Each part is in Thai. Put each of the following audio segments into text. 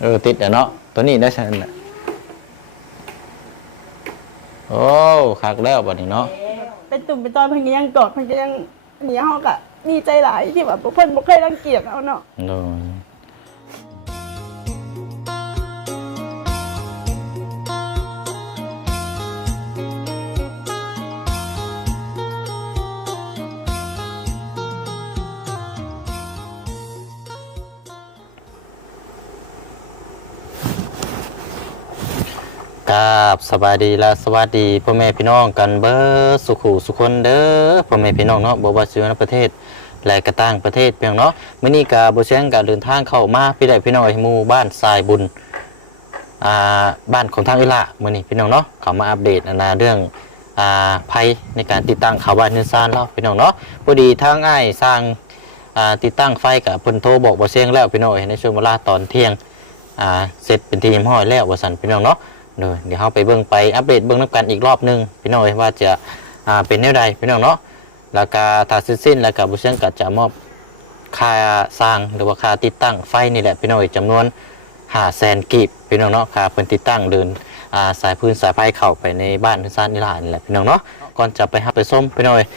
เออติดอะเนาะตัวนี้ได้ฉันน่ะโอ้คักแล้วบัดนี้เนาะเป็นตุ่มเป็นตอนเพิ่นก็ยังกอดเพิ่นก็ยังอันนี้เฮาก็ดีใจหลายที่แบบเพิ่นบ่เคยรังเกียจเอาเนาะโดย กราบสบายดีและสวัสดีพ่อแม่พี่น้องกันเบิดสุขุสุคนเด้อพ่อแม่พี่น้องเนาะบ่ว่าสิอยู่ในประเทศและก็ต่างประเทศเพียงเนาะมื้อนี้ก็บ่เชียงก็เดินทางเข้ามาพี่ได้พี่น้องหมู่บ้านทรายบุญอ่าบ้านของทางอิละมื้อนี้พี่น้องเนาะเข้ามาอัปเดตนาเรื่องอ่าภัยในการติดตั้งเขาบ้านเรือนซานเราพี่น้องเนาะพอดีทางอ้ายสร้างอ่าติดตั้งไฟกับเพิ่นโทรบอกบ่เชียงแล้วพี่น้องในช่วงเวลาตอนเที่ยงอ่าเสร็จเป็นที่เรียบร้อยแล้วว่าซั่นพี่น้องเนาะ เดี๋ยวเดี๋ยวเราไปเบิ่งไปอัปเดตเบิ่งน้ำกันอีกรอบหนึงพี่น้องเอ้ยว่าจะอ่าเป็นแนวใดพี่น้องเนาะแล้วก็ถ้าสร็จสิ้นแล้วก็บุเชียงก็จะมอบค่าสร้างหรือว่าค่าติดตั้งไฟนี่แหละพี่น้องเอ้ยจำนวนห้าแสนกีบพี่น้องเนาะค่าเพิ่นติดตั้งเดินอ่าสายพื้นสายไฟเข้าไปในบ้านที่ซ่านนี่ล่ะนี่แหละพี่น้องเนาะก่อนจะไปรับไปส้มพี่น้องเอ้ย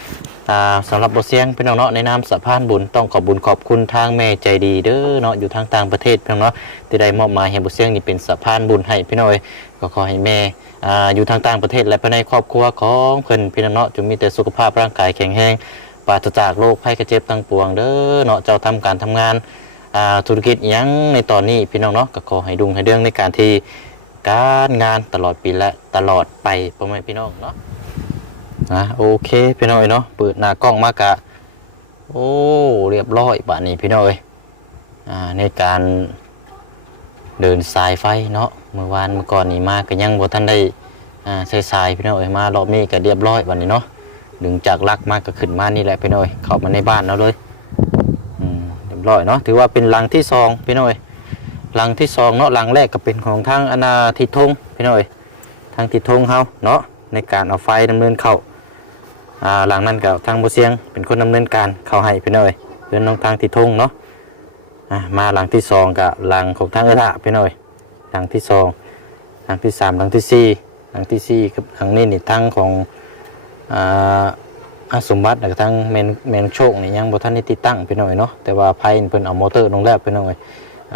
สำหรับบ่เสียงพี่น้องเนาะในนามสะพานบุญต้องขอบบุญขอบคุณทางแม่ใจดีเด้อเนาะอยู่ทางต่างประเทศพี่น้องเนาะที่ได้มอบหมายให้บ่เสียงนี่เป็นสะพานบุญให้พี่น้องเอ้ย ก็ขอให้แม่อ่าอยู่ทางต่างประเทศและภายในครอบครัวของเพิ่นพี่น้องเนาะจงมีแต่สุขภาพร่างกายแข็งแรงปราศจากโรคภัยไข้เจ็บทั้งปวงเด้อเนาะเจ้าทำการทำงานอ่าธุรกิจหยังในตอนนี้พี่น้องเนาะก็ขอให้ดุงให้เรื่องในการที่การงานตลอดปีและตลอดไปพ่อแม่พี่น้องเนาะนะโอเคพี่น้องเอ้ยเนาะเปิดหน้ากล้องมากะโอ้เรียบร้อยบัดนี้พี่น้องเอ้ยอ่าในการเดินสายไฟเนาะ เมื่อวานเมื่อก่อนนี่มาก็ยังบ่ทันได้อ่าใช้สายพี่น้องเอ้ยมารอบนี้ก็เรียบร้อยบัดนี้เนาะดึงจากลักมากก็ขึ้นมานี่แหละพี่น้อยเข้ามาในบ้านแล้วเลยอืมเรียบร้อยเนาะถือว่าเป็นหลังที่สองพี่น้อยหลังที่สองเนาะหลังแรกก็เป็นของทางอนาทิทงพี่น้อยทางทิทงเฮาเนาะในการเอาไฟดำเนินเข้าอ่าหลังนั้นก็ทางบ่เสียงเป็นคนดำเนินการเข้าให้พี่น้อยเพื่อนน้องทางทิทงเนาะอะมาหลังที่สองกับหลังของทางเอระพี่น่อย หลังที่สองหลังที่สามหลังที่สี่หลังที่สี่กับหลังนี้นี่ทั้งของอ่าอาสมบัติแล้วก็ทั้งเมนเมนโชคนี่ยังบ่ทันได้ติดตั้งพี่หน่อยเนาะแต่ว่าไพ่เพิ่นเอามอเตอร์ลงแล้วพี่หน่อย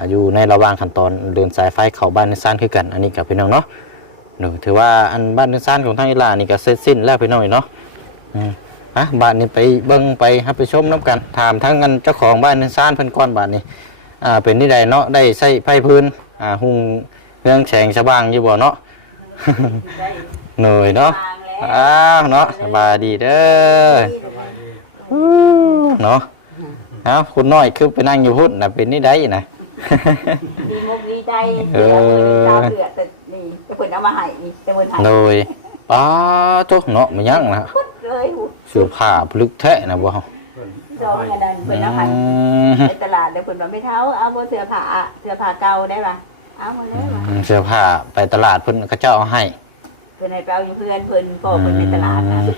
อยู่ในระหว่างขั้นตอนเดินสายไฟเข้าบ้านในซ่านคือกัน อันนี้กับพี่น้องเนาะหนูถือว่าอันบ้านในซ่านของทางอีหลานี่ก็เสร็จสิ้นแล้วพี่หน่อยเนาะอะบ้านนี้ไปเบิ่งไปรับไปชมน้ำกันถามทั้งอันเจ้าของบ้านในซ่านเพิ่นก่อนบ้านนี้อ่าเป็นที่ใดเนาะได้ใส่ไผ่พื้น อ่าหุงเรื่องแฉงชะบางอยู่บ่เนาะ เหนื่อยเนาะอ้าวเนาะสบายดีเด้ออู้เนาะเอ้าคุณน้อยคือไปนั่งอยู่พุ่นน่ะเป็นนี่ได้นะดีมุกดีใจเออดาวเดือดแต่นี่จะเพิ่นเอามาให้นี่จะเพิ่นให้โดยป้าทุกเนาะมันยังนะพุดเลยหูเสื้อผ้าพลึกแท้นะบ่ จองเงินนั้นเพิ่นเอาให้ในตลาดเดี๋ยวเพิ่นว่าไม่เท่าเอาบ่เสื้อผ้าเสื้อผ้าเก่าได้ป่ะเอามาเลยว่ะเสื้อผ้าไปตลาดเพิ่นก็เจ้าเอาให้เพิ่นให้ไปเอาอยู่เพื่อนเพิ่นก็เพิ่นในตลาดนะโดย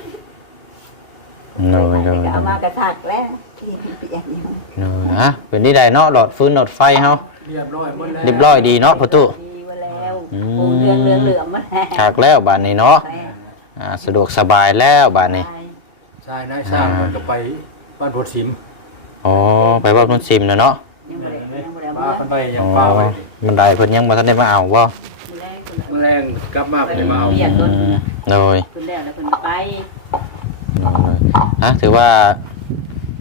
โดเพิ่ยเอามากระทักแล้วที่เปียกนี่โดยฮะเป็นที่ใดเนาะหลอดฟื้นหลอดไฟเฮาเรียบร้อยหมดแล้วเรียบร้อยดีเนาะประตูดีมาแล้วอืมปูเรืองเรืองเหลืองมาแล้วฉากแล้วบานนี้เนาะอ่าสะดวกสบายแล้วบานนี้ใช่นายสร้างมันก็ไป บ้านโพธิมอ๋อไปว่าเพิ่นซิมแล้วเนาะยังบ่ได้ยังบ่ได้ป้าเมื่อคนไปยัอ๋งอป้าไว้บันไดเพิ่นยังบ่ทันได้มาเอาบ่มื้อแรกเพิ่นแรงกลับมาไปมาเอาเรียกรถโดย เพิ่นแล้วแล้วเพิ่นไปโดยฮะถือว่า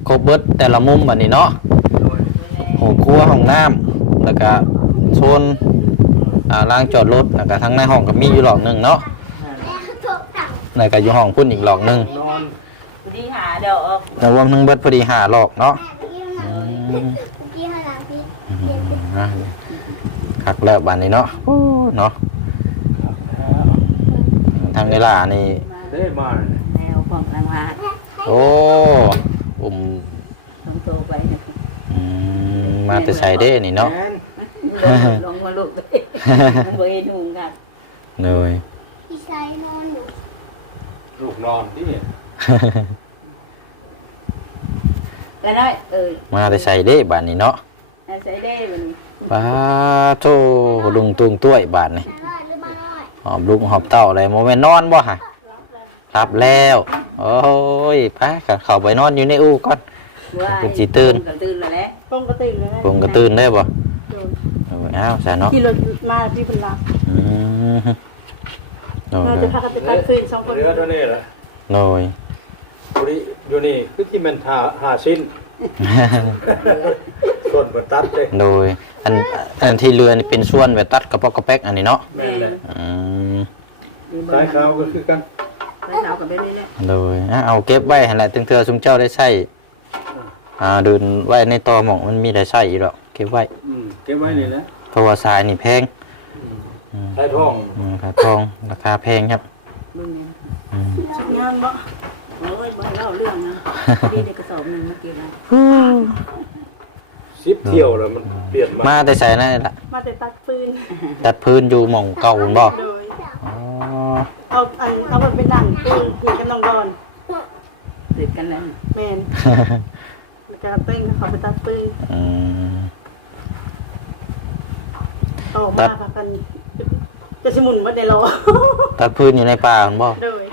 ครบเบิดแต่ละมุมบัดนี้เนาะโดยห้องครัวห้องน้ำแล้วก็โซนอ่าลานจอดรถแล้วก็ทั้งในห้องก็มีอยู่หลอกหนึงเนาะแล้วก็อยู่ห้องพุ่นอีกหลอกหนึงนอน ผู้ที่หาดอกแล้วรวมทั้งเบิดพอดีห้าหลอกเนาะอืมพี่ฮาราพี่อะคักแล้วบัดนี้เนาะเนาะทางเวลานี่ เด้มาเลยแนวของรางวัลโอ้อุ้มต้องโตไปนะอืมมาแต่ใส่เด้นี่เนาะ แม่นลงมาลูกเลยมันบ่เห็นหุงกันเลยพี่ชายนอนอยู่ลูกนอนที่แล้ว น้อยเออมาแต่ใส่เด้บานนี้เนาะใส่ได้มันป้าโธ่ดุงตุงต้วยบาดนี่อร่อยหรือไม่อร่อยหอมลูกหอมเต้าอะไรโมเมนนอนบ่ฮะรับแล้ว โอ้ยไปก็เข้าไปนอนอยู่ในอู่ก่อน ว่าเป็นสิตื่น ก็ตื่นแล้วแหละปงกระตื่นเลยนะผมก็ตื่นได้บ่โดนเอาอ้าวใส่เนาะขี่รถมาที่เพิ่นรับอืมโดเรายจะพากันไปตัดฟืนสองคน เรือเท่านี้แหละโดย บุรีอยู่นี่คือที่มันหาหาสิ้นส่วนบตัดเลยโดยอันอันที่เรือนี่เป็นส่วนแบบตัดกระปอกกระแป๊กอันนี้เนาะแม่นเลยอืมสายขาวก็คือกันไปเช้ากับแบบนี้แหละโดยอะเอาเก็บไว้หั่นแหละถึงเธอซุมเจ้าได้ใช้อ่าเดินไว้ในตอหม่องมันมีได้ใช้อีกหรอกเก็บไว้อืมเก็บไว้นี่นะเพราะว่าทรายนี่แพงสายทองอืมครับทองราคาแพงครับมึงเนี่ยอืมงานบ่ โอ้ยบ่ให้เล่าเรื่องนะดีในกระสอบหนึงเมื่อกี้นะสิบเที่ยวแล้วมันเปลี่ยนมามาแต่ใส่นั่นแหละมาแต่ตัดฟืนตัดพื้นอยู่หม่องเก่าบ่โดยอ๋อเอาอันเอามันไปนั่งปืนคุยกันน้องดอนติดกันแล้วแมนแล้วก็เต้นเขาไปตัดปืนอืมออกมาพากันจะสิหมุนบ่ได้รอตัดพื้นอยู่ในป่าคุณบ่โดย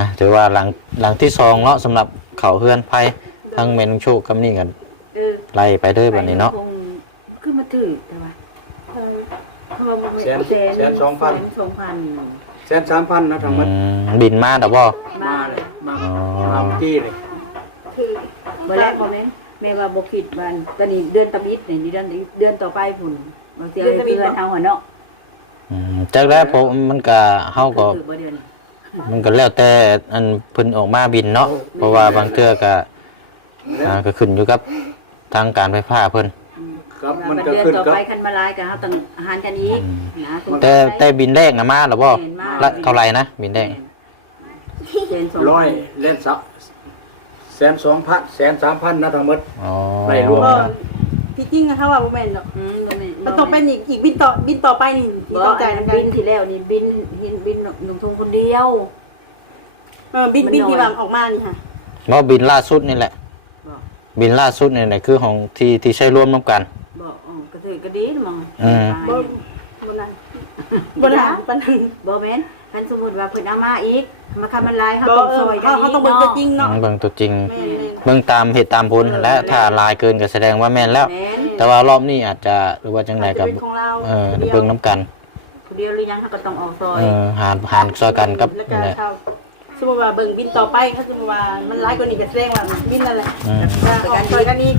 อะ ถือว่าหลังหลังที่สองเนาะสำหรับเขาเฮือนไผ่ทั้งเมนโชคกับนี่กันเออไล่ไปเด้อบัดนี้เนาะคงขึ้นมาถือแต่ว่าเออเพราะว่ามันแสนแสนสองพันแสนสองพันแสนสามพันนะทั้งหมดอืมบินมาดอกบ่ มามาเลเลยยมาอ๋อ มาเมื่อกี้นี่คือเมื่อแรกคอมเมนต์แม่ว่าบคิดวันตอนนี้เดือนตะบิดนี่เดือนเดือนต่อไปพุ่นบางทีเดือนเฮาหัวเนาะอืมจากแล้วผมมันก็เฮาก็ถือบ่เดือน มันก็แล้วแต่อันเพิ่นออกมาบินเนาะเพราะว่าบางเทื่อก็อ่าก็ขึ้นอยู่กับทางการไฟฟ้าเพิ่น ครับมันมันก็เดือนขึ้นต่อกับ ไปคันมาลายก็เฮาต้องอาหารกันอีกนะแต่แต่บินแรกน่ะมาหรอบ่ละเท่าไหร่นะบินแรกแสนสองร้อยเล่นสักแสนสองพันแสนสามพันนะทั้งหมด อ๋อ ไม่รวม ก็ที่จริงอะถ้าว่าบ่แม่นดอก อืมบ่แม่ มันต้องเป็นอีกอีกบินต่อบินต่อไปนี่ที่บ่ต้องจ่าจ่ายยน้ำนำกับินนที่แล้วนี่บินบินบินหนุ่มทงคนเดียว เออบินบินที่วางออกมานี่ค่ะบ่บินล่าสุดนี่แหละ บอกบินล่าสุดนี่แหละคือของที่ที่ใช้ร่วมนํกัน บอกอ๋อกระถือกระดีมั้งอืม บ่บ่นั้นบ่นั้นปานนั้นบ่แม่น คันสมมุติว่าเพิ่นเอามาอีกมาคันมันลายเฮาบ่ต้องเอซออยกัเขานเขาต้องเบิ่งตัวจริงเนาะเบิ่งตัวจริงแม่นเบิ่งตามเหตุตามผลและถ้าลายเกินก็แสดงว่าแม่นแล้ว แม่นแต่ว่ารอบนี้อาจจะหรือว่าจังๆไดอาจจะกับเป็นของเราเออเบิ่งน้ำกันคนเดียวหรือยังเฮาก็ต้องออกซอยเออหารหารซอยกันกับแล้วก็นี่แหละชาวสมมติว่าเบิ่งบินต่อไปเขาสมมติว่ามันร้ายกว่านี้ก็แสดงว่าบินนั่นแหละอืมก็ออกซอยกันอีก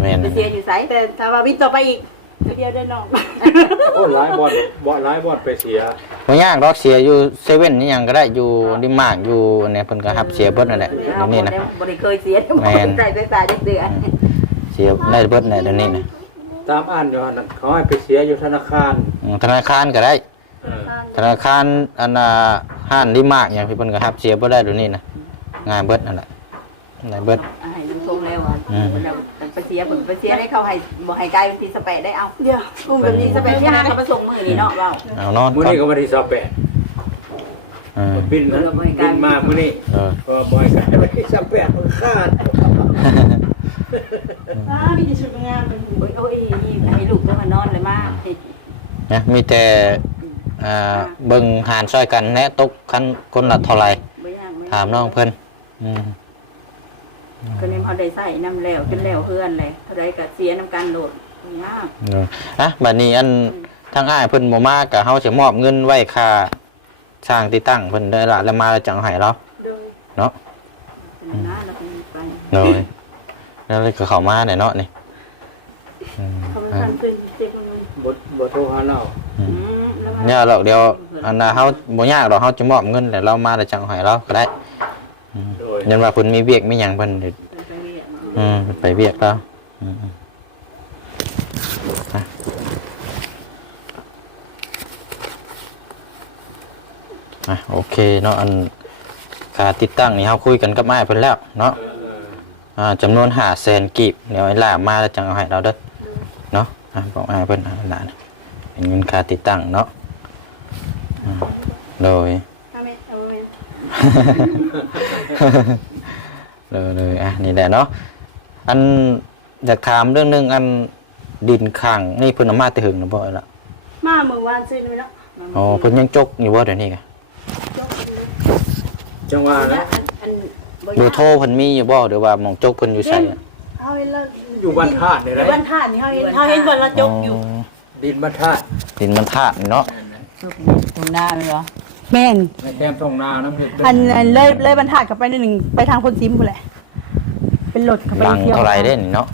แม่นไปเสียอยู่ไสแต่ถ้าว่าบินต่อไปอีก เดียวได้น้องโอ้หลายบอดบอดหลายบอดไปเสียบ่ยากดอกเสียอยู่เซเว่นนี่หยังก็ได้อยู่ดิมากอยู่อันเนี้ยเพิ่นก็รับเสียเบิดนั่นแหละเดี๋ยวนี้นะบ่ได้เคยเสียแม่นใส่ไปตายจักเดือนเสียได้เบิดนั่นแหละเดี๋ยวนี้นะตามอ่านอยู่หั่นน่ะเขาให้ไปเสียอยู่ธนาคารอืมธนาคารก็ได้เออธนาคารอันน่ะห้านดิมากอย่างที่เพิ่นก็รับเสียบ่ได้เดี๋ยวนี้นะงานเบิดนั่นแหละได้เบิดให้ลุงทงแล้วอะอืมเรา ไปเสียผลไปเสียให้เขาให้บ่ให้ไกลที่สเปะได้เอาเดี๋ยวอุ้มแบบนี้ที่สจะไปเปะที่ที่ไหนห้างเขาไปส่งมื้อนี้เนาะเว้าเอานอนมื้อก่อนนี้ก็วันที่สิบแปดอืมบินนะบินมามื้อนี้เออก็บ่อยกันวันที่สิบแปดมันคาดอ่ามีแต่ชุดงามเป็นโอ้ยโอ้ยนี่ให้ลูกต้องมานอนเลยมานะมีแต่อ่าเบิ่งหารซอยกันแนะตกคันคนละเท่าไหร่บ่ยากถามน้องเพิ่นอืม ก็เนี่ยเขาได้ใส่น้ำแล้วจนแล้วเพื่อนเลยเท่าใดก็เสียน้ำกันโดดยากเอออะบัดนี้อันทางอ้ายเพิ่นบ่มาก็เฮาสิมอบเงินไว้ค่าสร้างที่ตั้งเพิ่นได้ละแล้วมาแล้วจังให้เราโดยเนาะเป็นหน้าแล้วก็ไปโดยแล้วเลยก็เข้ามาเนี่ยเนาะนี่อืมเขาเป็นคนเป็นเด็กคนนึงบ่บ่โทรหาเราอืมแล้วมาเนี่ยหรอกเดี๋ยวอันน่ะเฮาบ่ยากดอกเฮาจะมอบเงินแล้วเรามาแล้วจังให้เราก็ได้อืม โดยยันว่าเพิ่นมีเวียกมีหยังเพิ่นเดี๋ยวไปเรียนอืมไปเวียกแล้วอืมอะอะโอเคเนาะอันค่าติดตั้งนี่เฮาคุยกันกับอ้ายเพิ่นแล้วเนาะ เออเอออ่าจำนวนหาแสนกีบเดี๋ยวไอ้ล่ามาแล้วจังเอาให้เราเด้อเนาะอะบอกอ้ายเพิ่นอ่าหลานเป็นเงินค่าติดตั้งเนาะอ่าโดยถ้าไม่เอาไม่ เลยเลยอะนี่แหละเนาะอันอยากถามเรื่องหนึงอันดินข้างนี่เพิ่นเอามาแต่หึงนะบ่ล่ะมาเมื่อวานซื้อนี่เนาะอ๋อเพิ่นยังจกอยู่บ่เดี๋ยวนี้กะจังหวะนะ อันอันบ่เบอร์โทรเพิ่นมีอยู่บ่หรือว่าหมองจกเพิ่นอยู่ไสอะเอาเห็นแล้วอยู่บ้านธาตุนี่อแหละยู่บ้านท่านี่เฮาเห็นเฮาเห็นบ่ละจกอยู่ดินบ้านธาตุดินมันธาตุนี่เนาะ ตรงหน้าไหมวะ แม่นในแคมป์ทองนาน้ำเห็ดอันอันเลยเลยบรรทัดกลับไปนิดหนึ่งไปทางคนซิมพุ่นแหละ เป็นรถขับไปหลังเที่ยวเท่าไหร่เด้นี่เนาะ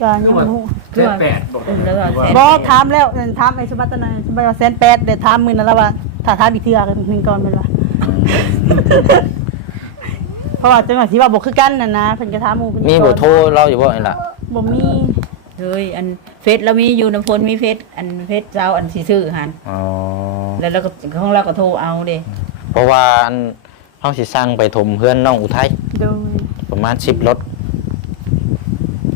ก็ยังบ่รู้แสนแปดบอกแล้วก็แสนบ่ถามแล้วนั่นถามไอ้สมบัตินั้นสมบัติว่าแสนแปดเดี๋ยวถามมื้อนั้นแล้วว่าถ้าถามอีกเทื่อหนึงก่อนแม่นว่าเพราะว่าจังหวะที่ว่าบ่คือกันน่ะนะเพิ่นก็ถามหมู่เพิ่นมีเบอร์โทรเราอยู่บ่นี่ล่ะบ่มีเฮ้ยอัน เฟซเรามีอยู่น้ำพลมีเฟซอันเฟซเจ้าอันสีซื่อหันอ๋อแล้วเราก็ของเราก็โทรเอาเด้เพราะว่าอันเฮาสิสร้างไปถมเพื่อนน้องอุทัยโดยประมาณ10รถ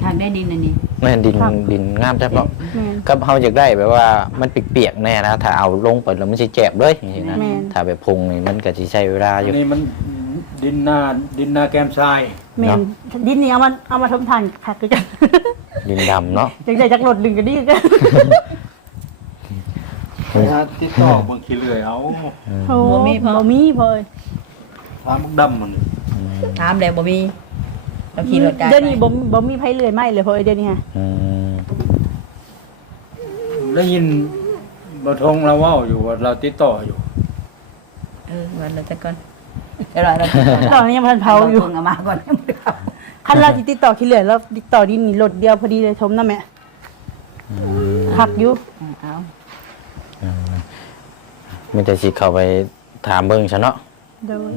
ทางได้ดินอันนี้แม่นดินครับดินงามจังเนาะแม่น ก็เฮาอยากได้แบบว่ามันเปียกๆแน่นะถ้าเอาลงไปแล้วมันสิแจ็บเลยจริงๆนะแม่น ถ้าแบบพุงนี่มันก็สิใช้เวลาอยู่นี่มันดินนาดินนาแกมทราย แม่นดินนี่เอามาเอามาทมทานคักคือกัน ดินดำเนาะจังได้จักรถหนึงก็ดีคือกันถ้าติดต่อเบิ่งขี้เลื่อยเอาโอ้บ่มีพอ บ่มีพอทามุกดำมันถามแล้วบ่มีเราขี่รถไกลเดี๋ยวนี้บ่มบ่มีไผเลื่อยไม้เลยเพราะไอ้เดี๋ยวนี้ฮะอืมได้ยินบทงเราเว่าอยู่ว่าเราติดต่ออยู่เออวันเราจะก่อนเดี๋ยวเราเราตอนนี้ยังบ่ทันเผาอยู่เพิ่งเอามาก่อนยังไม่ได้เอา คันเราสิติดต่อขี้เหลือแล้วติดต่อดินนี่รถเดียวพอดีเลยชมนะแม่หักอยู่เอามีแต่สิเข้าไปถามเบิ่งซะเนาะโดย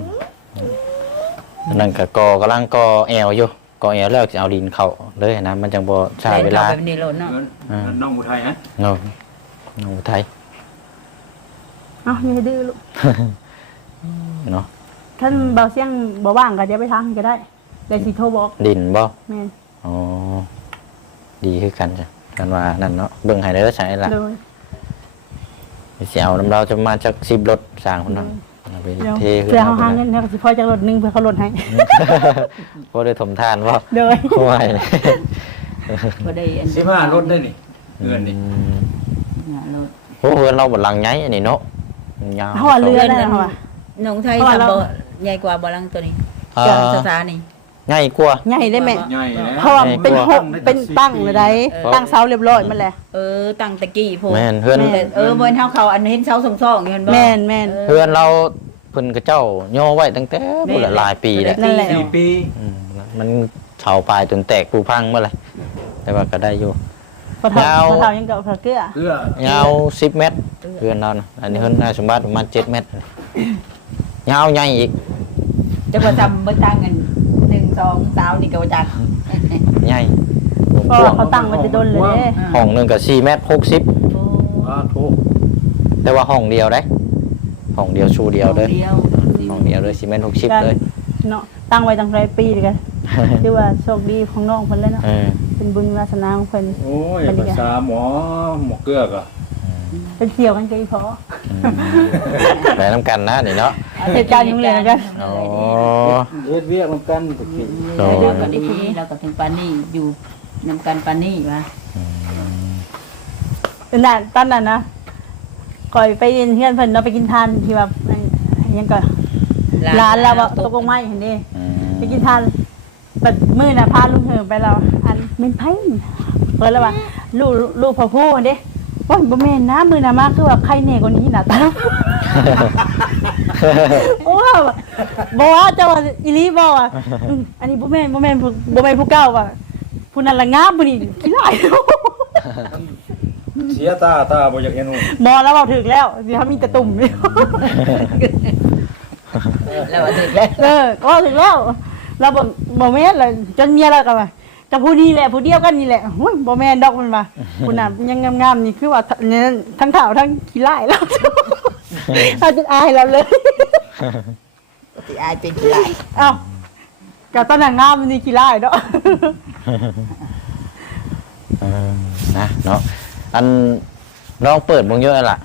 นั่นก็กอกำลังกอแอวอยู่กอแอวแล้วสิเอาดินเข้าเลยนะมันจังบ่ใช้เวลาแบบนี้โลดเนาะเงินอ่าเงินน้องอุทัยนะเนาะน้องอุทัยเอ้าอย่าดื้อลูก เนาะท่านเบาเสียงบ่ว่างก็เดี๋ยวไปทางก็ได้ ได้สิโทรบอกดินบ่แม่นอ๋อดีคือกันจ้ะกันว่านั่นเนาะเบิ่งให้เด้อใช่ล่ะโดยสิเอาน้ำเราจะมาจาก10รถสร้างพุ่นเนาะเอาไปเดี๋ยวเทเพื่อเฮาหาเงินเฮาก็สิพอจักรถหนึงเพื่อเขาลดให้บ่ได้ถมทานบ่โดยห่วยบ่ได้อันสิบห้ารถได้นี่เงินนี่เนี่ยรถ โอ้เฮือนเราบ่หลังใหญ่อันนี้เนาะยาวเฮาว่าเรือได้เฮาว่าน้องไทยเพราะว่าทำเรา บ่ใหญ่กว่าบ่ลังตัวนี้อ่าสถานี ใหญ่กว่า ใหญ่ได้แม่ใหญ่แล้วเพราะว่าเป็นใหญ่กหว่ากเป็นตั้งเลยได้เออตั้งเสาเรียบร้อยมันแหละเออตั้งตะกี้พวกแม่นเฮือนแม่เออบ่เฮาเขาอันเห็นเสาส่องๆอยู่เห็นบ่แม่นแม่นเออเฮือนเราเพิ่นก็เจ้าย่อไว้ตั้งแต่พุ่นละหลายปีแล้วนั่นแหละสี่ปีอืมมันเฉาปลายจนแตกปูพังเมื่อไหรแต่ว่าก็ได้อยู่พอเท่ายาวพอเท่ายังกับพอเกลือเพื่อยาวสิบเมตรเพื่อนเรานะอันนี้เพื่อนนายสมบัติประมาณเจ็ดเมตรยาวใหญ่อีกจะบ่จำเบิ่งตั้งกัน 1 2 3นี่ก็บ่จักใหญ่เพราะว่าเขาตั้งไว้จะโดนเลยเด้ห้องหนึ่งกับสี่เมตรหกสิบว่าโทษแต่ว่าห้องเดียวได้ห้องเดียวชูเดียวเลยเดียวห้องเดียวเลยสี่เมตรหกสิบเลยเนาะตั้งไว้ตั้งหลายปีเลยกันที่ว่าโชคดีของน้องเพิ่นแล้วเนาะเออเป็นบุญวาสนาของเพิ่น โอ้ยภาษาหมอหมอเกลือกอะ เป็นเกี่ยวกันกับอีพออืมได้น้ำกันนะนี่เนาะเหตุการณ์ยุ่งเลยนะกันอ๋อเฮ็ดเวียกนำกันตะกี้โอ้แล้วก็ดีแล้วก็ถึงปานนี้อยู่นำกันปานนี้ว่านั่นตอนนั้นนะก่อยไปเรียนเพื่อนเพิ่นเราะไปกินทานที่แบบอันยังก็ร้านเราอะตกลงไม้เห็นดิอืมไปกินทานแบบมื้อน่ะพาลุงเหิมไปเรา อันเม่นไผเพิ่นแล้วว่าลูกลูกพ่อผู้เด้ ว่าบ่แม่นนะมื้อน่ะมาคือว่าใครแน่กว่านี้น่ะตาโอ้บอกว่าเจ้าว่าอีหลีบอกว่าอืมอันนี้บ่แม่นบ่แม่นผู้บ่แม่นผู้เก่าว่ะผู้นั้นละงามผู้นี้ขี้ร้าย เสียตาตาบ่อยากเห็นหูหมอแล้วบอกถึกแล้วสิเขามีแต่ตุ่มอยู่ แล้วว่าถึงแล้ว เออก็ถึกแล้ว เราบอกบ่แม่นเลยจนเมียเราก็ว่า กับผู้นี้แหละผู้เดียวกันนี่แหละหุ้ยบ่แม่นดอกมันว่าผู้น่ะยังงามๆนี่คือว่าเนี่ยทั้งเฒ่าทั้งขี้ร้ายแล้วเราจะอายเราเลยสิอายเป็นกี่หลายเอ้ากับตอนนั้นงามมันนี่ขี้ร้ายเนาะเออนะเนาะอันลองเปิดมึงเยอะล่ะ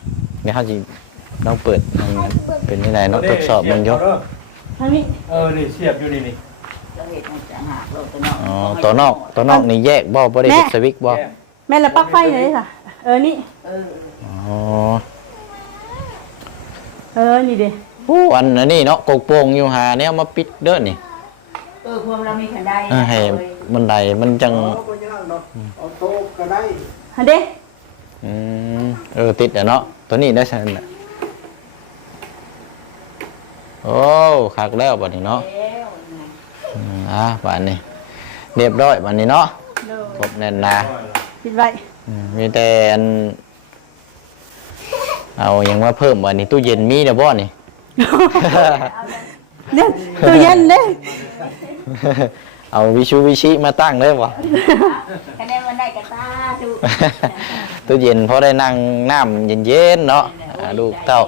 เดี๋ยวเขาจะลองเปิดมันเป็นยังไงเนาะทดสอบมึงเยอะทางนี้เออนี่เสียบอยู่นี่นี่ เห็ดให้ต่างหากเราตัวนอกอ๋อตัวนอกตัวนอกนี่แยกบ่บ่ได้เฮ็ดสวิกบ่แม่ละปลั๊กไฟเลยค่ะ เออนี่ เอออ๋อเออนี่เด้ผู้อันอันนี้เนาะกกโป่งอยู่หาแนวมาปิดเด้อนี่เออพวกเรามีขันไดเออให้มันไดมันจังเอาโต๊ะก็ได้ฮันเด้อืมเออติดอะเนาะตัวนี้ได้ซั่นน่ะโอ้คักแล้วบัดนี้เนาะแล้ว อืมอะบัดนี้ เรียบร้อยบัดนี้เนาะครบแน่นหนาปิดไว้อืมมีแต่อันเอาหยังมาเพิ่มบัดนี้ตู้เย็นมีเด้อบ่นี่เนี่ยตู้เย็นเด้เอาวิชูวิชิมาตั้งได้บ่ คะแนนมันได้กระตาดูตู้เย็นพอได้นั่งน้ำเย็นๆเนาะอ่าลูกเต้า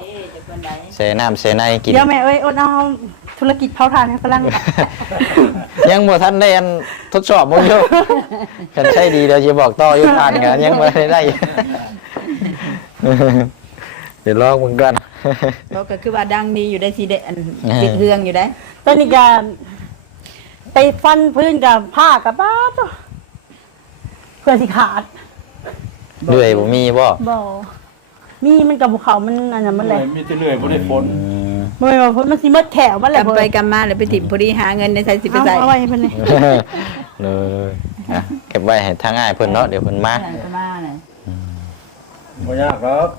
ใส่น้ำใส่ในกิน เดี๋ยวแม่เอ้ยอดเอา ธุรกิจเผาถ่านให้ฝรั่งค่ะยังบ่ทันได้อันทดสอบบ่อยู่กันใช่ดีเดี๋ยวจะบอกต่ออยู่ผ่านกันยังบ่ได้ได้ เดี๋ยวลองมึงกันเราก็คือว่าดังดีอยู่ได้สิเดอันติดเรื่องอยู่ได้ตอนนี้ก็ไปฟันพื้นกับผ้ากับบ้าตัวเพื่อสิขาดเรื่อยบ่มีบ่บ่มีมันกับภูเขามันอันนั้นมันแหละมีแต่เรื่อยบ่ได้ฝนอืม บ่แม่นว่ามันสิหมดแถวมันแหละกำไปกำมาเลยไปถิ่มพอดีหาเงินในใส่สิไปเอาใส่เอาไว้ให้เพิ่นนี่เลยอะเก็บไว้ให้ทางอ้ายเพิ่นเนาะเดี๋ยวเพิ่นมาไปมาน่ะบ่ยากครับ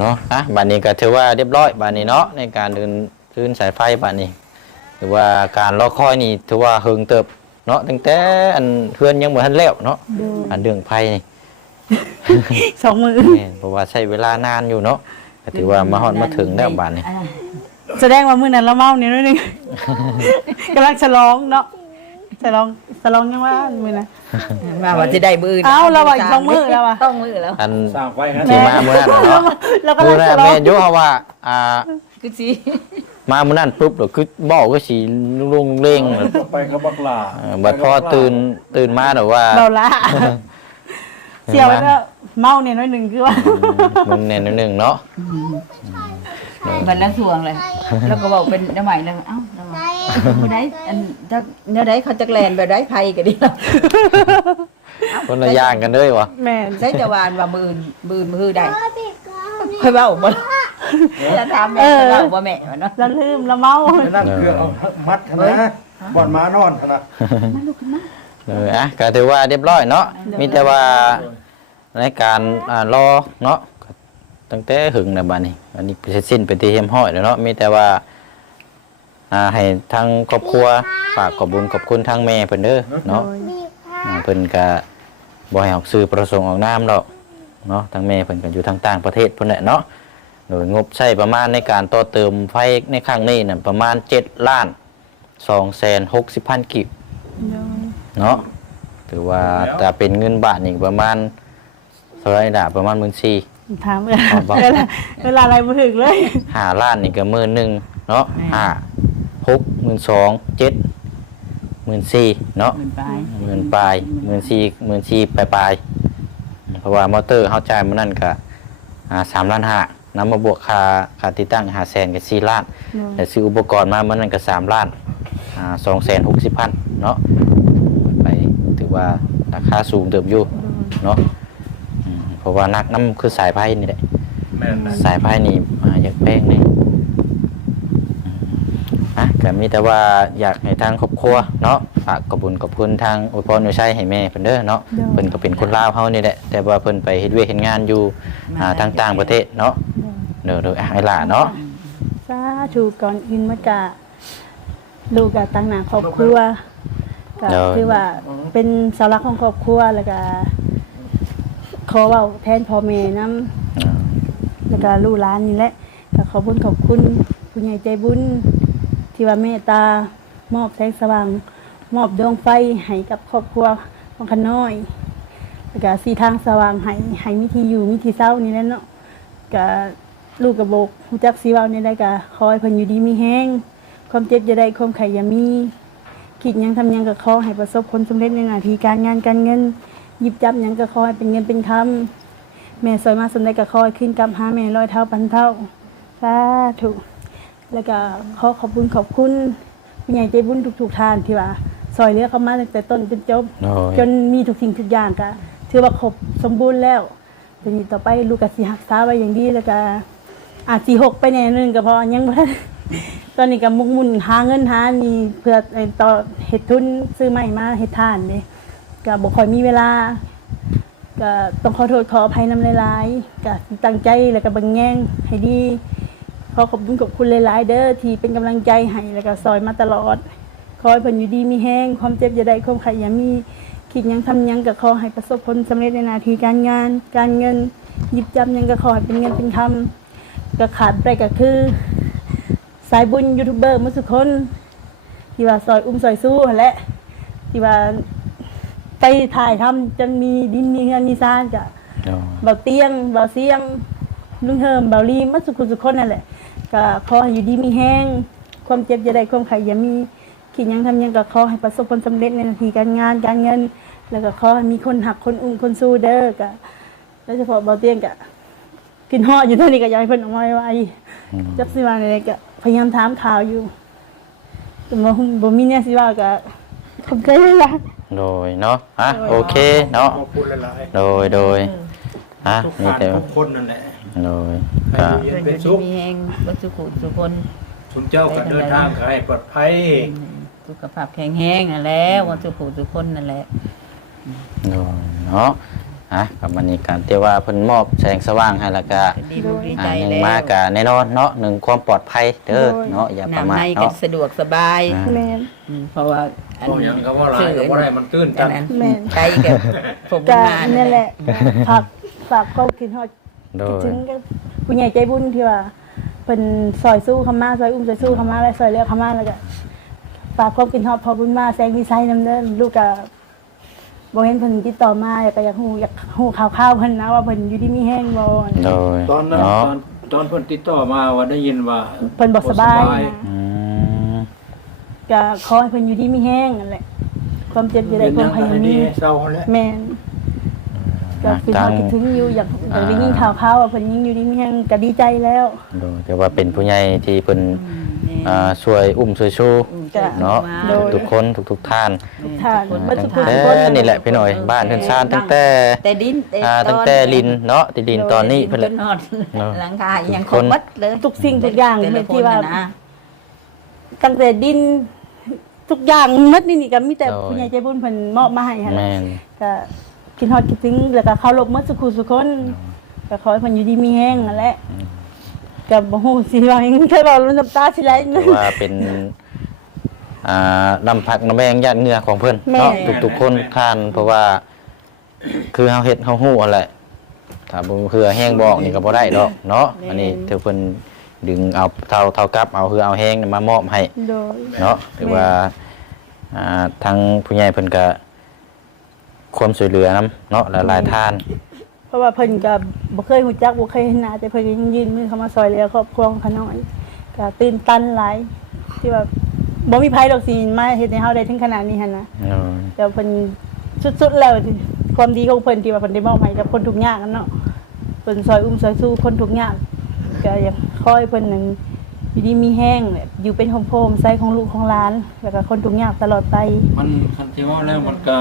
เนาะอะบัดนี้ก็ถือว่าเรียบร้อยบัดนี้เนาะในการเดินคืนสายไฟบัดนี้ถือว่าการรอคอยนี่ถือว่าเฮิงเติบเนาะตั้งแต่อันเพื่อนยังบ่ทันแล้วเนาะอันเรื่องไฟนี่ สองมือ แม่นเพราะว่าใช้เวลานานอยู่เนาะ ก็ถือว่ามาฮอดมาถึงแล้วบัดนี้อ่าแสดงว่ามื้อนั้นเราเมาเนี่ยนิดนึง กำลังฉลองเนาะฉลองฉลองยังว่ามื้อนั้นว่าว่าจะได้บื้อเอ้าเราว่าอีกสองมื้อแล้วว่ะต้องมื้อแล้วอันสร้างไฟฮะที่มามื้อนั้นน่ะเนาะเรากำมื้ลัองนั้นฉลอแม่งนอยู่เพราะว่าอ่า คือสิมามื้อนั้นปุ๊บเดี๋ยวคือบอกก็สิลุงๆเร่งไปกับบักลาเออบัดพอตื่นตื่นมาแต่ว่า เบาละ เสียวแล้วก็เมาเนี่ยน้อยหนึงคือว่ามึงแน่นนิดนึงเนาะมันละสวงเลย แล้วก็บอกเป็นน้ำใหม่แล้วเอ้าแล้วว่าบ่ได้อันจักเนื้อได้เขาจักแลนแบบได้ไผก็ดีแล้วคนละอย่างกันเลยวะแม่นได้แต่วานว่าบืนบืนมือได้ก็ปิดกล้องค่อยเว้าบ่จะถามแม่ก็เว้าบ่แม่ว่าเนาะเราลืมเราเมาไปนั่งเครื่องเอามัดหั่นนะบ่อนมานอนหั่นนะเอออะก็ถือว่าเรียบร้อยเนาะมีแต่ว่า ในการอ่ารอเนาะก็ตั้งแต่หึงในะบ้านนี้ อันนี้เสร็จสิ้นไปที่เฮมห้อยแล้วเนาะมีแต่ว่าอ่าให้ทางครอบครัวฝากขอบบุญขอบคุณทางแม่เพิ่นเด้อเนาะบีบผ้าอ่าเพิ่นก็บ่ให้ออกสื่อประสงค์ออกนามดอกเนาะทางแม่เพิ่นก็อยู่ทางต่างประเทศพุ่นแหละเนาะโดยงบใช้ประมาณในการต่อเติมไฟในครั้งนี้น่ะประมาณ7ล้าน2แสน60พันกิบเนาะถือว่าแต่เป็นเงินบาทนี่ประมาณเท่าไหรล่ะประมาณ14,000ถามเวลาเวลาเวลาอะไรบ่ถึงเลย5ล้านนี่ก็หมื่นหนึงเนาะห้าหกหมื่นสองเจ็ดหมื่นสี่เนาะมันไปหมื่นปลายหมื่นสี่หมื่นสี่ปลายปลายๆเพราะว่ามอเตอร์เข้าจ่ายมันนั่นก็อ่าสามล้านห้านำมาบวกค่าค่าติดตั้งหาแสนกับสี่ล้าน แต่ซื้ออุปกรณ์มามันนั่นก็สามล้านอ่าสองแสนหกสิบพันเนาะไปถือว่าราคาสูงเติบอยู่เนาะอืมเพ ราะว่านักน้ำคือสายไพ่นี่แหละแม่นนะสายไพ่นี่อ่าอยากแป้งนี่อะก็มีแต่ว่าอยากให้ทางครอบครัวเนาะฝากขอบคุญขอบคุณทางอวยพรอวยชัยให้แม่เพิ่นเด้อเนาะเด้อเพิ่นก็เป็นคนลาวเฮานี่แหละแต่ว่าเพิ่นไปเฮ็ดเวยกเฮ็ดงานอยู่อ่าทางต่างประเทศเนาะเด้อเด้ออะไอ้หล่าเนาะสาธุก่อนอื่นมากะลูกกะตั้งหน้าครอบครัวก็เด้อคือว่าเป็นเสาหลักของครอบครัวแล้วก็ ขอเว้าแทนพ่อแม่นํอ่าแล้วก็ลูกหลานนี่แหละก็ขอบุญขอบคุณผู้ใหญ่ใจบุญ ที่ว่าเมตตามอบแสงสว่าง มอบดวงไฟให้กับครอบครัวของขน้อยแล้วก็สีทางสว่างให้ให้มิที่อยู่มิที่เศร้านี่แหละเนาะก็ลูกกระบอกรู้จักสีเว้านี่ได้ก็ขอให้เพิ่นอยู่ดีมีแห้งความเจ็บจะได้ความไข่อย่ามีคิดหยังทำหยังก็ขอให้ประสบผลสำเร็จในหน้าที่การงานการเงิน หยิบจับหยังก็ขอให้เป็นเงินเป็นคำแม่สวยมาสมได้กับคอยขึ้นกับหาแม่ร้อยเท่าพันเท่าสาธุแล้วก็ขอขอบคุณขอบคุณผู้ใหญ่ใจบุญทุกๆท่านที่ว่าซอยเหลือเข้ามาตั้งแต่ต้นจนจบโดยจนมีทุกสิ่งทุกอย่างก็ถือว่าครบสมบูรณ์แล้วทีนี้ต่อไปลูกก็สิรักษาไว้อย่างดีแล้วก็อาจสิหกไปแน่นึงก็พอยังบ่ทัน ตอนนี้ก็มุกมุ่นหาเงินหานี่เพื่อไอ้ต่อเฮ็ดทุนซื้อใหม่มาเฮ็ดทานเด้ ก็บ่ค่อยมีเวลาก็ต้องขอโทษขออภัยนำหลายๆก็ตั้งใจแล้วก็บังแยงให้ดีขอขอบคุณขอบคุณหลายๆเด้อที่เป็นกำลังใจให้แล้วก็ซอยมาตลอดขอให้เพิ่นอยู่ดีมีแห้งความเจ็บอย่าได้ความไข่อย่ามีคิดยังทำยังก็ขอให้ประสบผลสำเร็จในหน้าที่การงาน การเงินหยิบจับยังก็ขอให้เป็นเงินเป็นคำก็ขาดไปก็คือ สายบุญยูทูบเบอร์มุสุคนที่ว่าซอยอุ้มซอยสู้และที่ว่า ไปถ่ายทำจนมีดินมีเงินมีซานจ้ะโดยเบาเตียงเบาเสียง ลุงเฮิมเบาลีมัสุขุสุขคนนั่นแหละก็ขอให้อยู่ดีมีแห้ง ความเจ็บอย่าได้ความไข่อย่ามีคิดหยังทำหยังก็ขอให้ประสบผลสำเร็จในหน้าที่การงานการเงิน แล้วก็ขอให้มีคนหักคนอุ้มคนสู้เด้อก็โดยเฉพาะเบาเตียงก็กินฮอดอยู่เท่านี้ก็อยากให้เพิ่นออกมาไวๆจักสิว่าอะไรก็พยายามถามข่าวอยู่แต่บ่บ่มีเนี่ยสิว่าก็ขอบใจหลาย โดยเนาะอะโอเคเนาะขอบคุณหลายโดยโดยอะๆทุกมีท่านแต่ทุกคนนั่นแหละโดยให้ก็อยู่เย็นเพิ่นเป็นก็สุขมีแฮงบ่สุขุสุคนชุมเจ้าก็เดินทางก็ให้ปลอดภัยสุขภาพแข็งแรงนั่นแหละว่าสุขุสุคนนั่นแหละ โดยเนาะ อะกับมันนี้การที่ว่าเพิ่นมอบแสงสว่างให้แล้วก็ดีมุกดีอ่าใจหนึ่งแล้วมากะแน่นอนเนาะหนึ่งความปลอดภัยเด้อเนาะอย่าประน้ำมาทในก็เนาะสะดวกสบายอ่าแม่นอืมเพราะว่าอันเพราะอย่างก็ว่าหลายก็บ่ได้มันตื้นตัอันนนั้นแม่นใจกับผมก็มานั่นแหละฝากฝากความคิดฮอดโดยถึงกับผู้ใหญ่ใจบุญที่ว่าเป็นซอยสู้คำมาซอยอุ้มซอยสู้คำมาและซอยเลือกคำมาแล้วก็ฝากความกินฮอดพอบุญมาแซงวิสัยนำเนินลูกกับ บ่เห็นเพิ่นติดต่อมาอยากก็อยากฮู้อยากฮู้ข่าวๆเพิ่นนะว่าเพิ่นอยู่ดีมีแห้งบ่โดยตอนนั้นเนาะตอนตอนเพิ่นติดต่อมาว่าได้ยินว่าเพิ่นบ่สบายนะอืมก็ขอให้เพิ่นอยู่ดีมีแห้งนั่นแหละ ความเจ็บอย่าได้เป็นคยัวามงพไงยายามดีมีให้เศร้าแล้วแม่นก็คือเขาคิดถึงอยู่อยากอยากได้ยินข่าวๆว่าเพิ่นยังอยู่ดีมีแห้งก็ดีใจแล้ว โดยแต่ว่าเป็นผู้ใหญ่ที่เพิ่นอืมนี่อ่าช่วยอุ้มช่วยชูอืม จ้ะ เนาะโดย ทุกคนทุกๆท่านอืมท่านทุกเบิดทุกคนแต่ทุกคนนี่แหละพี่หน่อยบ้านเพิ่นซ่านตั้งแต่แต่ดินอ่าตั้งแต่ลินเนาะที่ลินตอนนี้เพิ่เพิ่นนนอดเนอะหลังคายังทุกคคนรบหมดเลยทุกสิ่งทุกอย่างแต่ละคนที่ว่า น่ะนะตั้งแต่ดินทุกอย่างมัดนี่นี่ก็มีแต่โดย ผู้ใหญ่ใจบุญเพิ่นมอบมาให้หั่นแม่ล่ะนก็คิดฮอดคิดถึงแล้วก็เคารพหมดสุขุสุคนก็ขอให้เพิ่นอยู่ดีมีแห้งนั่นแหละก็บ่ฮู้สิว่าหยังแค่ว่าน้ำตาสิไหลแต่ว่าเป็น อ่าน้ำพักน้ำแบงญาติเหงื่อของเพิ่นแม่ เนาะทุกๆคนท่านเพราะว่า คือเฮาเฮ็ดเฮาฮู้นั่นแหละถ้าบ่คือแห้งบอกนี่ก็บ่ได้ดอกเนาะอันนี้เธอเพิ่นดึงเอาเท่าเท่ากับเอาคือเอาแห้งมามอบให้ โดย เนาะหรือว่าอ่าทางผู้ใหญ่เพิ่นก็ความช่วยเหลือนํเนาะหลายๆท่าน เพราะว่าเพิ่นก็บ่เคยฮู้จักบ่เคยเห็นหน้าแต่เพิ่นก็ยังยืนมือเข้ามาซอยเหลือครอบครัวของเขาน้อยก็ตื่นตันหลายที่ว่า บ่มีไผดอกสิมาเฮ็ดให้เฮาได้ถึงขนาดนี้หั่นนะเนาะแต่เพิ่นสุดๆแล้วที่ความดีของเพิ่นที่ว่าเพิ่นได้มอบให้กับคนทุกข์ยากนั่นเนาะเพิ่นซอยอุ้มซอยสู้คนทุกข์ยากก็อยากคอยเพิ่นนั้นอยู่ดีมีแห้งแบบอยู่เป็นโฮมโพมไซของลูกของหลาน แล้วก็คนทุกข์ยากตลอดไปมันคันที่ว่าแล้วมันก็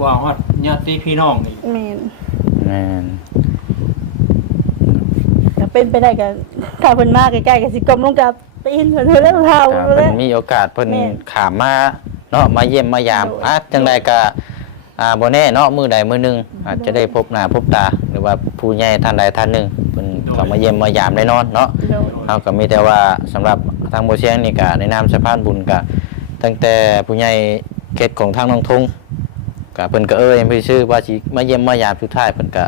ว่าฮอดญาติพี่น้องนี่แม่น แม่นก็เป็นไปได้ก็ถ้าเพิ่นมาใกล้ๆก็สิกลมลงกับ ตีนเพิ่นเลยแล้วเท้าถ้าเลเพิ่ยนมีโอกาสเพิ่นแม่ขามมาเนาะมาเยี่ยมมายามอะจังไดก็อ่าบ่แน่เนาะมื้อใดมื้อหนึงอาจจะได้พบหน้าพบตา หรือว่าผู้ใหญ่ท่านใดท่านหนึงเพิ่นเข้ามาเยี่ยมมายามแน่นอนเนาะโดยเราก็มีแต่ว่าสำหรับทางโบเชียงนี่ก็ในนามสะพานบุญก็ตั้งแต่ผู้ใหญ่เขตของทางน้องทงก็เพิ่นก็เอ้ยเพิ่นชื่อว่าสิมาเยี่ยมมายามสุดท้ายเพิ่นก็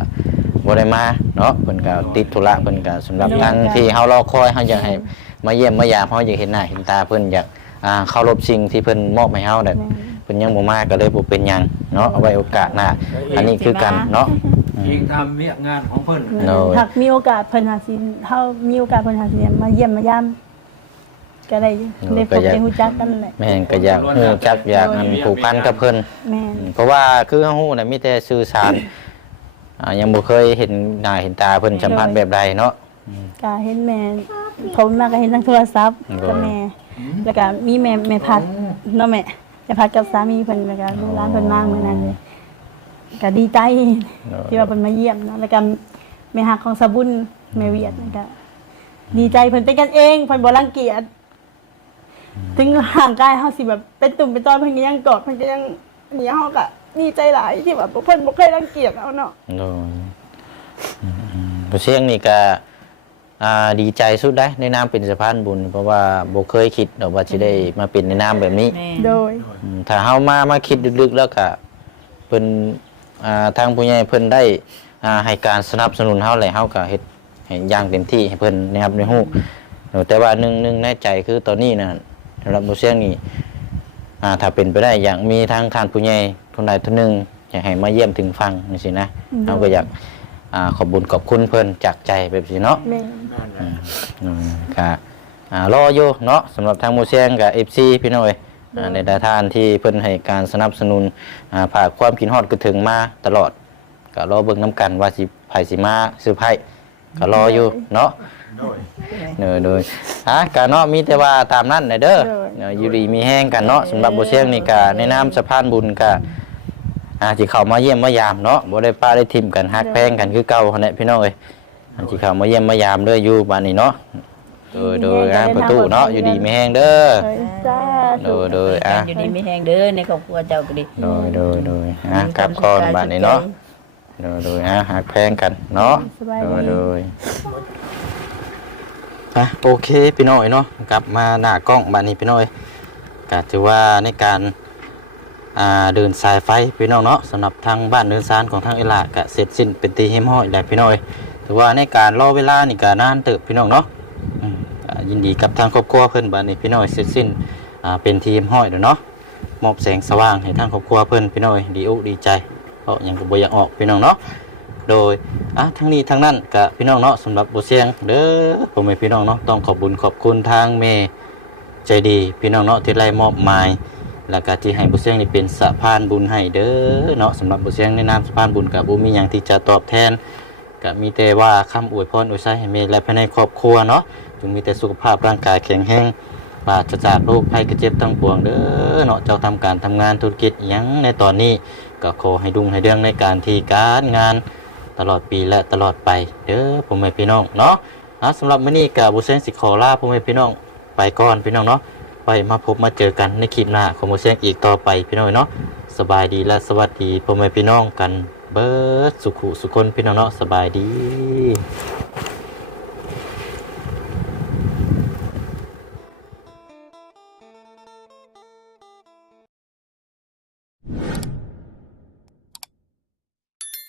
บ่ได้มาเนาะเพิ่นก็ติดธุระเพิ่นก็สำหรับทางที่เฮารอคอยเฮาอยากให้ มาเยี่ยมมายามเฮาอยากเห็นหน้าเห็นตาเพิ่นอยากอ่าเคารพสิ่งที่เพิ่นมอบให้เฮาได้แม่นเพิ่นยังบ่มาก็เลยบ่เป็นหยังเนาะเอาไว้โอกาสหน้าอันนี้คือกันเนาะอืยิมงทำเวียกงานของเพิ่น โดย หากมีโอกาสเพิ่นหาสิเฮามีโอกาสเพิ่นหาสิมาเยี่ยมมายามก็ได้ได้พบได้รู้จักกันแหละแม่นก็อยากฮู้จักอยากอันผูกพันกับเพิ่น แม่นเพราะว่าคือเฮาฮู้น่ะมีแต่สื่อสาร อ่ายังบ่เคยเห็นหน้าเห็นตาเพิ่นสัมพันธ์แบบใดเนาะ ก็เห็นแม่ ผมมาก็เห็นทางโทรศัพท์โดยกับแม่ แล้วก็มีแม่แม่พัดเนาะแม่แม่พัดกับสามีเพิ่นแล้วก็ลูกหลานเพิ่นมามื้อนั้นเลยก็ดีใจที่ว่าเพิ่นมาเยี่ยมเนาะแล้วก็แม่ฮักของสะบุญแม่เวียดแล้วก็ดีใจเพิ่นเป็นกันเองเพิ่นบ่รังเกียจถึงห่างกายเฮาสิแบบเป็นตุ่มเป็นต้อนเพิ่นก็ยังกอดเพิ่นก็ยังอันนี้เฮาก็ดีใจหลายที่แบบเพิ่นบ่เคยรังเกียจเอาเนาะโดยบ่เสียงนี่ก็ อ่าดีใจสุดได้ในนามเป็นสะพานบุญ เพราะว่าบ่เคยคิดดอกว่าสิได้มาเป็นในนามแบบนี้แม่โดย อืมถ้าเฮามามาคิดลึกๆแล้วก็เพิ่นอ่าทางผู้ใหญ่เพิ่นได้อ่าให้การสนับสนุนเฮาแหละเฮาก็เฮ็ดให้อย่างเต็มที่ให้เพิ่นนะครับในฮู้เออแต่ว่าหนึ่งหนึ่งในใจคือตอนนี้น่ะสำหรับบ่เสียงนี่อ่าถ้าเป็นไปได้อย่างมีทางท่านผู้ใหญ่คนใดคนหนึงอยากให้มาเยี่ยมถึงฟังจังซี่นะเฮาก็อยาก อ่าขอบบุญขอบคุณเพิ่นจากใจแบบนี้เนาะแม่อืมก็อ่ารออยู่เนาะสำหรับทางหมูเชียงกับเอฟซีพี่น้อยอ่าในดาทานที่เพิ่นให้การสนับสนุนอ่าผากความกินฮอดกระถึงมาตลอดก็รอเบิ่งน้ำกันว่าสิไผสิมาซื้อไผก็รออยู่เนาะเนอโดยอะก็เนาะมีแต่ว่าตามนั้นน่ะเด้อเนาะอยู่ดีมีแห้งกันเนาะสำหรับบ่เชียงนี่ก็ในนามสะพานบุญก็ อ่าสิเข้ามาเยี่ยมมายามเนาะบ่ได้ป้าได้ทิมกันฮักแพงกันคือเก่าหั่นแหละพี่น้องเอ้ยอันที่เขามาเยี่ยมมายามเด้ออยู่บ้านนี้เนาะโดยโดยอะประตูเนาะอยู่ดีไม่แห้งเด้อเอ้ยจ้าโดยโดยอะอยู่ดีไม่แห้งเด้อในครอบครัวเจ้าก็ดีโดยโดยโดยอะกลับก่อนบ้านนี้เนาะโดยโดยอะหักแพงกันเนาะสบายโดดียโดยอะโอเคพี่น้อยเนาะกลับมาหน้ากล้องบ้านนี้พี่น้อยก็ถือว่าในการอ่า เดินสายไฟพี่น้องเนาะสำหรับทางบ้านเดินซานของทางเอลาก็เสร็จสิ้นเป็นตีเฮมห้อยแล้วพี่น้อยถือว่าในการรอเวลานี่ก็นานเติบพี่น้องเนาะยินดีกับทางครอบครัวเพิ่อนบ้านนี้พี่น้อยเสร็จสิ้นเป็นทีมห้อยแล้วเนาะมอบแสงสว่างให้ทางครอบครัวเพิ่อนพี่น้อยดีอกดีใจเพราะยังก็บ่อยากออกพี่น้องเนาะโดยอะทั้งนี้ทั้งนั้นกับพี่น้องเนาะสำหรับบทเสียงเด้อผมเป็นพี่น้องเนาะต้องขอบบุญขอบคุณทางเมใจดี พี่น้องเนาะที่ไล่มอบหมาย แล้วก็ที่ให้บทเสียงนี่เป็นสะพานบุญให้เด้อเนาะสำหรับบทเสียงในนามสะพานบุญกับบุมีอย่างที่จะตอบแทนก็มีแต่ว่าคำอวยพรอวยใช้ให้เมและภายในครอบครัวเนาะจงมีแต่สุขภาพร่างกายแข็งแรงปราศจากโรคภัยกระเจ็บทั้งปวงเด้อเนาะเจ้าทำการทำงานธุรกิจยังในตอนนี้ ก็ขอให้ดุงให้เดืองในการที่การงานตลอดปีและตลอดไปเด้อผมแม่พี่น้องเนาะสำหรับมื้อนี้กับบุเซนสิขอลาผมแม่พี่น้องไปก่อนพี่น้องเนาะ ไปมาพบมาเจอกันในคลิปหน้าของโมเซนอีกต่อไปพี่น้องเนาะสบายดีและสวัสดีพ่อแม่พี่น้องกันเบิดสุขุสุคนพี่น้องเนาะสบายดี